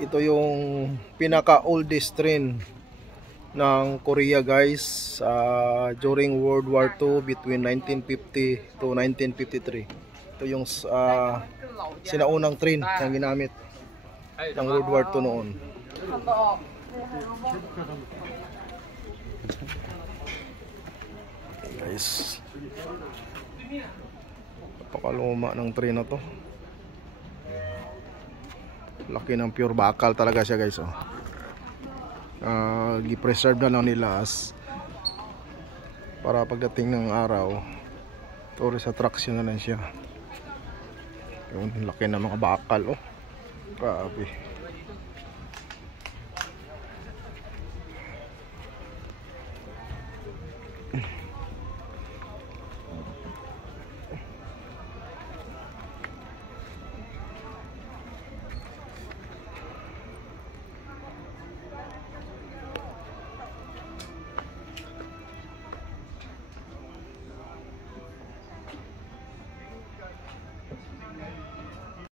Ito yung pinaka oldest train ng Korea guys, during World War II between 1950 to 1953. Ito yung sinaunang train na ginamit ng World War II noon. Guys, napakaluma ng train na to. Laki ng pure bakal talaga siya guys, oh. Gi-preserve na lang nila para pagdating ng araw tourist attraction na lang siya. Yung laki ng mga bakal, oh. Grabe.